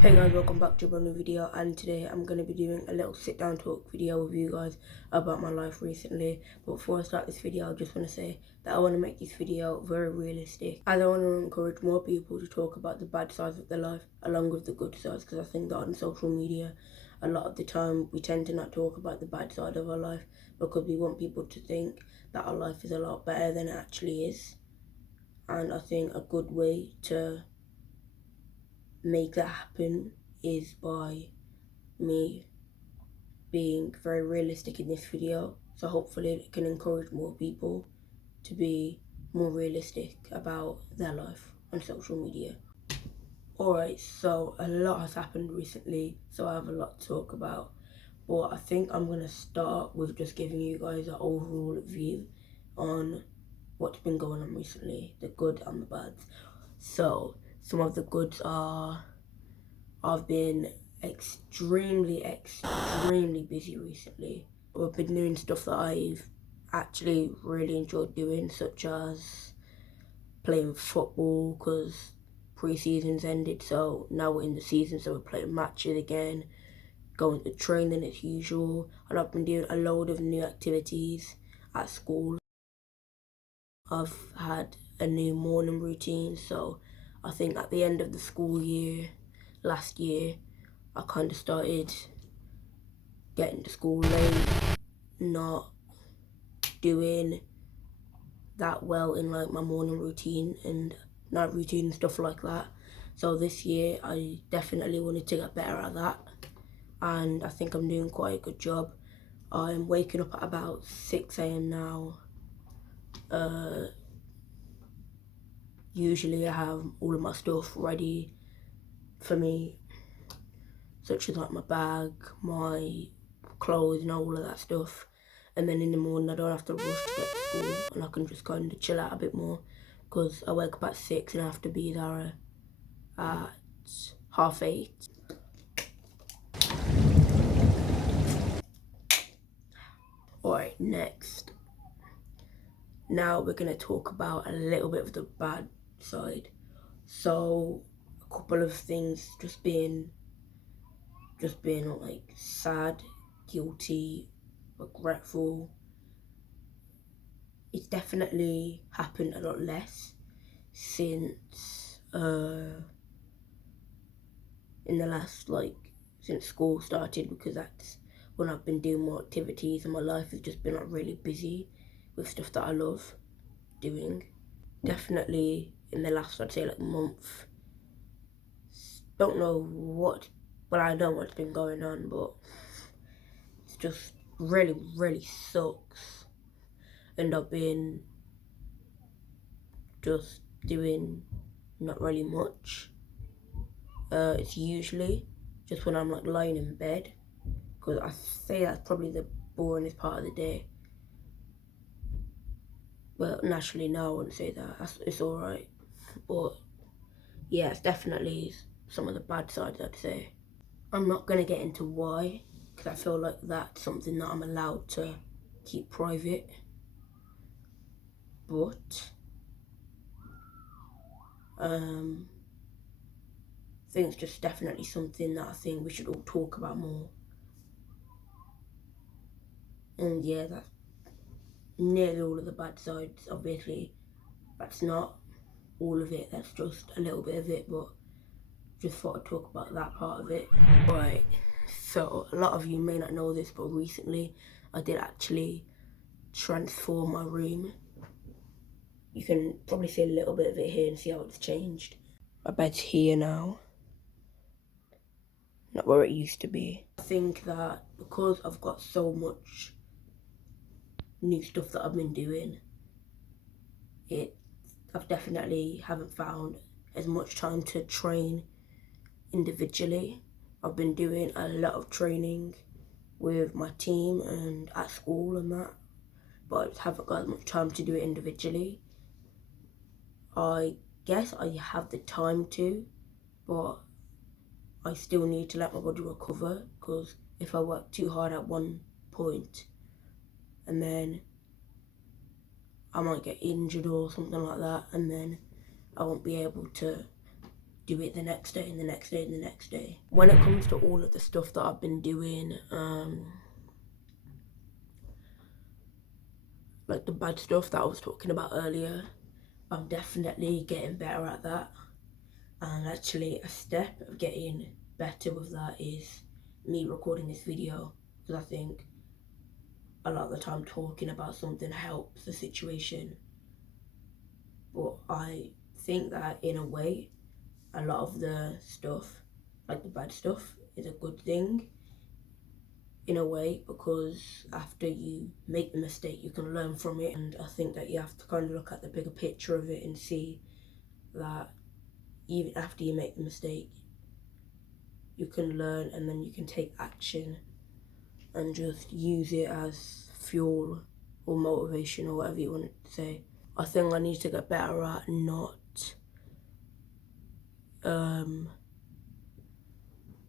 Hey guys, welcome back to a brand new video, and today I'm going to be doing a little sit down talk video with you guys about my life recently. But before I start this video, I just want to say that I want to make this video very realistic, as I want to encourage more people to talk about the bad sides of their life along with the good sides, because I think that on social media a lot of the time we tend to not talk about the bad side of our life because we want people to think that our life is a lot better than it actually is. And I think a good way to make that happen is by me being very realistic in this video. So hopefully it can encourage more people to be more realistic about their life on social media. Alright, so a lot has happened recently, so I have a lot to talk about. But I think I'm going to start with just giving you guys an overall view on what's been going on recently, the good and the bad. So some of the goods are I've been extremely busy recently. I've been doing stuff that I've actually really enjoyed doing, such as playing football, because pre-season's ended, so now we're in the season, so we're playing matches again, going to training as usual, and I've been doing a load of new activities at school. I've had a new morning routine, so I think at the end of the school year last year I kind of started getting to school late, not doing that well in like my morning routine and night routine and stuff like that. So this year I definitely wanted to get better at that, and I think I'm doing quite a good job. I'm waking up at about 6 a.m. now. Usually I have all of my stuff ready for me, such as like my bag, my clothes and all of that stuff. And then in the morning I don't have to rush to get to school, and I can just kind of chill out a bit more, because I wake up at 6 and I have to be there at 8:30. Alright, next. Now we're going to talk about a little bit of the bad side. So a couple of things just being like sad, guilty, regretful. It's definitely happened a lot less since in the last, like, since school started, because that's when I've been doing more activities and my life has just been like really busy with stuff that I love doing. Definitely in the last, I'd say, like month, don't know what, well, I know what's been going on, but it's just really sucks. And I've been just doing not really much. It's usually just when I'm like lying in bed, because I say that's probably the boringest part of the day. But naturally now I wouldn't say that, it's alright. But yeah, it's definitely some of the bad sides, I'd say. I'm not going to get into why, because I feel like that's something that I'm allowed to keep private. But I think it's just definitely something that I think we should all talk about more. And yeah, that's nearly all of the bad sides. Obviously, that's not all of it, that's just a little bit of it, but just thought I'd talk about that part of it. Right, so a lot of you may not know this, but recently I did actually transform my room. You can probably see a little bit of it here and see how it's changed. My bed's here now, not where it used to be. I think that because I've got so much new stuff that I've been doing, I've definitely haven't found as much time to train individually. I've been doing a lot of training with my team and at school and that, but I just haven't got as much time to do it individually. I guess I have the time to, but I still need to let my body recover, because if I work too hard at one point and then I might get injured or something like that, and then I won't be able to do it the next day and the next day and the next day. When it comes to all of the stuff that I've been doing, like the bad stuff that I was talking about earlier, I'm definitely getting better at that. And actually a step of getting better with that is me recording this video, because I think a lot of the time talking about something helps the situation. But I think that in a way, a lot of the stuff, like the bad stuff, is a good thing in a way, because after you make the mistake you can learn from it. And I think that you have to kind of look at the bigger picture of it and see that even after you make the mistake you can learn, and then you can take action and just use it as fuel or motivation or whatever you want to say. I think I need to get better at not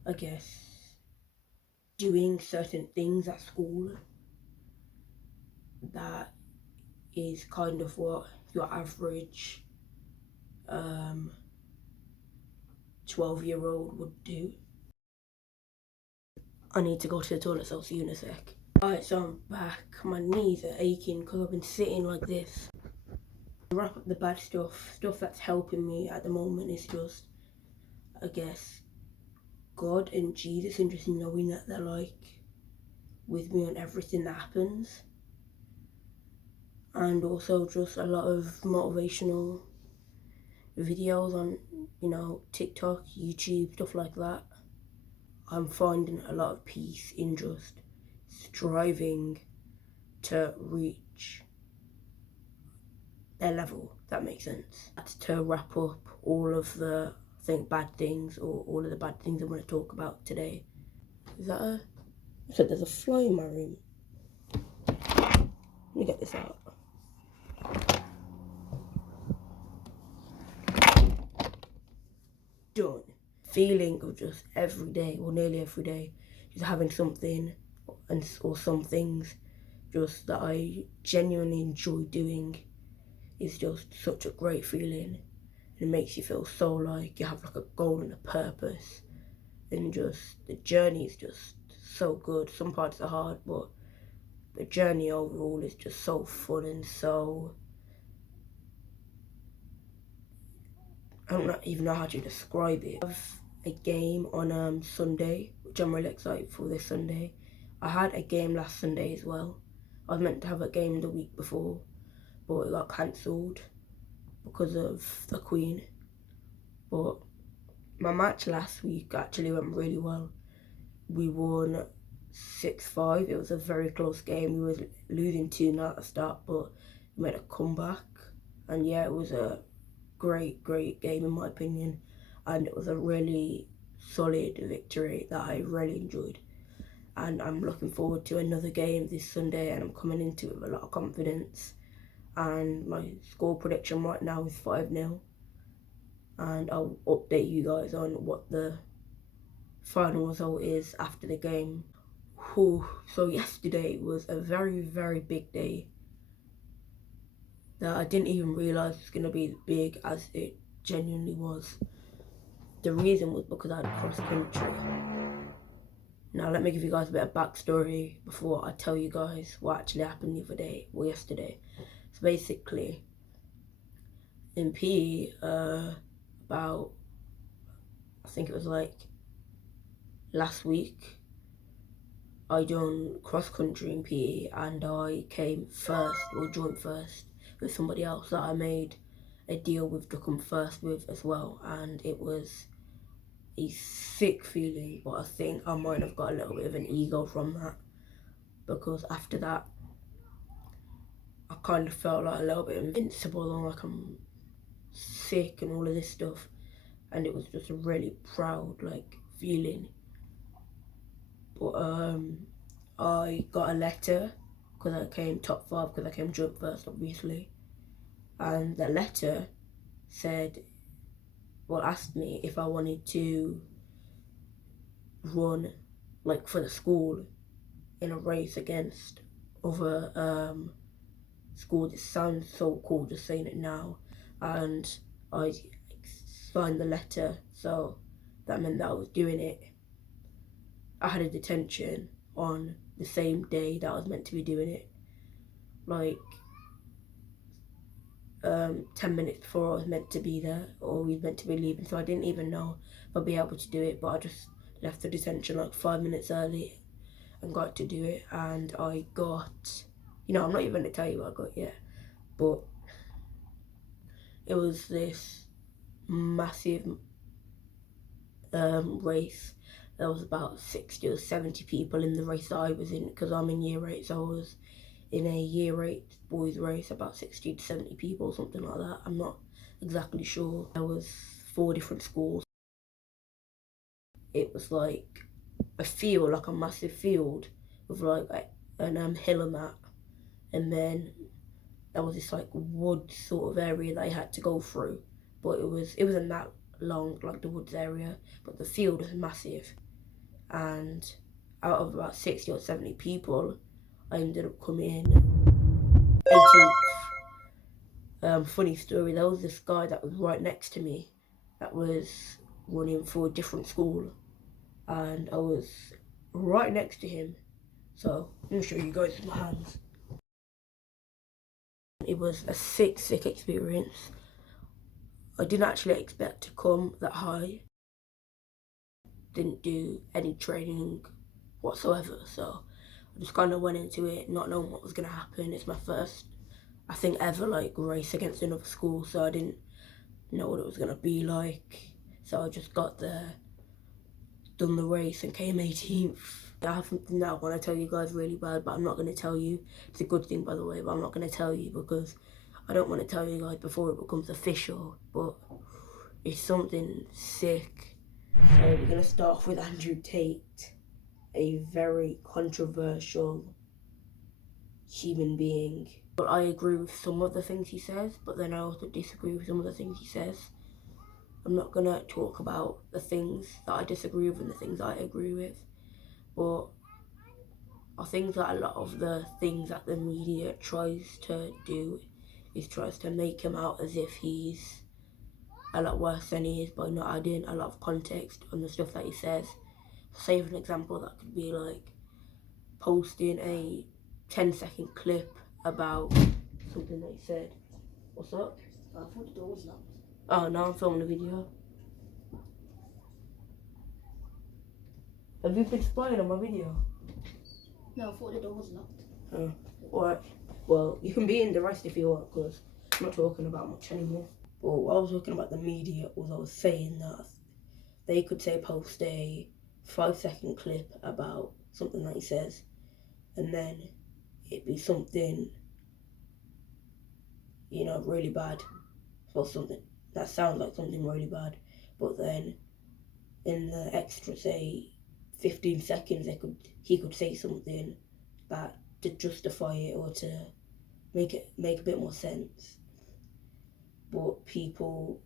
I guess doing certain things at school that is kind of what your average 12-year-old would do. I need to go to the toilet, so I'll see you in a sec. Alright, so I'm back. My knees are aching because I've been sitting like this. To wrap up the bad stuff that's helping me at the moment is just, I guess, God and Jesus, and just knowing that they're like with me on everything that happens. And also just a lot of motivational videos on, Tik Tok, YouTube, stuff like that. I'm finding a lot of peace in just striving to reach their level, if that makes sense. That's to wrap up all of the, I think, bad things, or all of the bad things I want to talk about today. Is that a... So there's a fly in my room. Let me get this out. Done. Feeling of just every day, or nearly every day, just having something or some things just that I genuinely enjoy doing is just such a great feeling. It makes you feel so like you have like a goal and a purpose, and just the journey is just so good. Some parts are hard, but the journey overall is just so fun and so, I don't even know how to describe it. I have a game on Sunday, which I'm really excited for this Sunday. I had a game last Sunday as well. I was meant to have a game the week before, but it got cancelled because of the Queen. But my match last week actually went really well. We won 6-5. It was a very close game. We were losing 2-0 at the start, but we made a comeback. And yeah, it was a great game in my opinion, and it was a really solid victory that I really enjoyed. And I'm looking forward to another game this Sunday, and I'm coming into it with a lot of confidence. And my score prediction right now is 5-0, and I'll update you guys on what the final result is after the game. Whew. So yesterday was a very big day that I didn't even realise was going to be as big as it genuinely was. The reason was because I had cross country. Now let me give you guys a bit of backstory before I tell you guys what actually happened the other day, or yesterday. So basically, in PE, about, I think it was like last week, I done cross country in PE, and I came first, or joined first with somebody else that I made a deal with to come first with as well. And it was a sick feeling, but I think I might have got a little bit of an ego from that, because after that I kind of felt like a little bit invincible, and like I'm sick and all of this stuff, and it was just a really proud like feeling. But I got a letter because I came top 5, because I came joint first obviously, and the letter said, well, asked me if I wanted to run like for the school in a race against other schools. It sounds so cool just saying it now, and I signed the letter, so that meant that I was doing it. I had a detention on the same day that I was meant to be doing it, like 10 minutes before I was meant to be there, or we was meant to be leaving, so I didn't even know if I'd be able to do it, but I just left the detention like 5 minutes early and got to do it. And I got, I'm not even going to tell you what I got yet, but it was this massive race. There was about 60 or 70 people in the race that I was in, because I'm in year 8, so I was in a year 8 boys race, about 60 to 70 people, something like that. I'm not exactly sure. There was 4 different schools. It was like a field, like a massive field with like an hill and that, and then there was this like wood sort of area that I had to go through, but it wasn't that long, like the woods area, but the field was massive. And out of about 60 or 70 people, I ended up coming 18th. Funny story, there was this guy that was right next to me that was running for a different school, and I was right next to him. So I'm gonna show you guys my hands. It was a sick experience. I didn't actually expect to come that high. Didn't do any training whatsoever, so I just kind of went into it not knowing what was gonna happen. It's my first, I think, ever like race against another school, so I didn't know what it was gonna be like. So I just got there, done the race, and came 18th. I have something that I want to tell you guys really bad, but I'm not going to tell you. It's a good thing, by the way, but I'm not going to tell you because I don't want to tell you guys before it becomes official, but it's something sick. So we're going to start off with Andrew Tate, a very controversial human being. But I agree with some of the things he says, but then I also disagree with some of the things he says. I'm not going to talk about the things that I disagree with and the things I agree with, but I think that a lot of the things that the media tries to do is tries to make him out as if he's a lot worse than he is by not adding a lot of context on the stuff that he says. Say for an example, that could be like posting a 10-second clip about something that he said. What's up? I thought the door was locked. Oh, now I'm filming a video. Have you been spying on my video? No, I thought the door was locked. Oh, alright. Well, you can be in the rest if you want, because I'm not talking about much anymore. Well, I was talking about the media, was I was saying that they could say post a 5-second clip about something that he says, and then it'd be something, really bad, or something that sounds like something really bad, but then in the extra, say, 15 seconds, he could say something that to justify it or to make a bit more sense. But people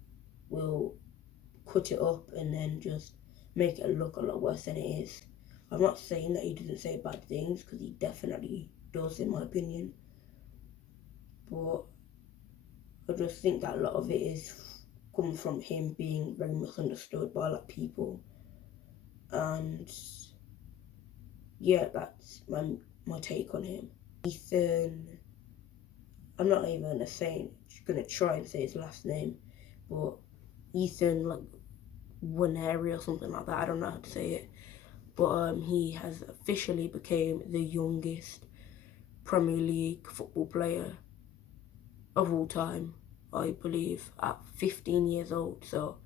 will cut it up and then just make it look a lot worse than it is. I'm not saying that he doesn't say bad things, because he definitely does, in my opinion. But I just think that a lot of it is coming from him being very misunderstood by a lot of people. And yeah, that's my take on him. Ethan, I'm not even gonna try and say his last name, but Ethan, like Waneri or something like that, I don't know how to say it, but he has officially became the youngest Premier League football player of all time, I believe, at 15 years old. So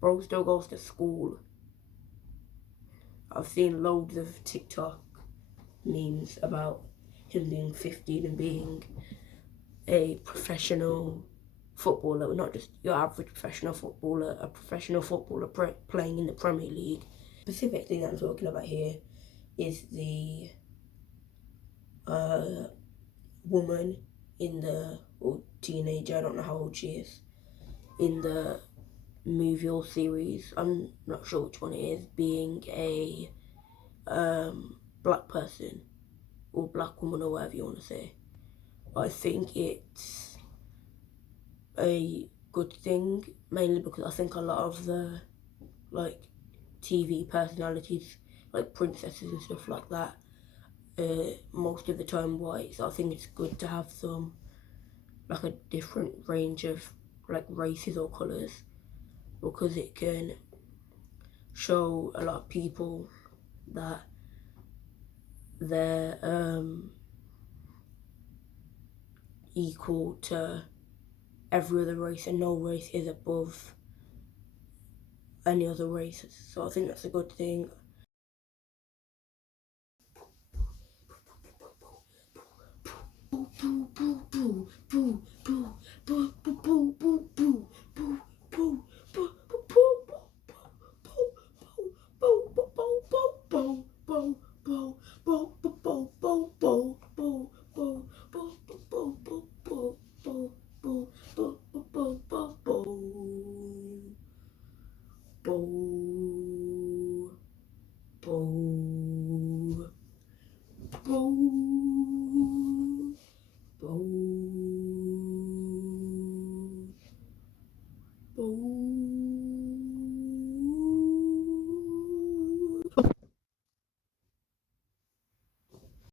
bro still goes to school. I've seen loads of TikTok memes about him being 15 and being a professional footballer, not just your average professional footballer, a professional footballer playing in the Premier League. Specific thing that I'm talking about here is the woman or teenager, I don't know how old she is, in the movie or series, I'm not sure which one it is, being a black person or black woman or whatever you want to say. I think it's a good thing, mainly because I think a lot of the like TV personalities, like princesses and stuff like that, most of the time white. So I think it's good to have some like a different range of like races or colours, because it can show a lot of people that they're equal to every other race and no race is above any other races. So I think that's a good thing.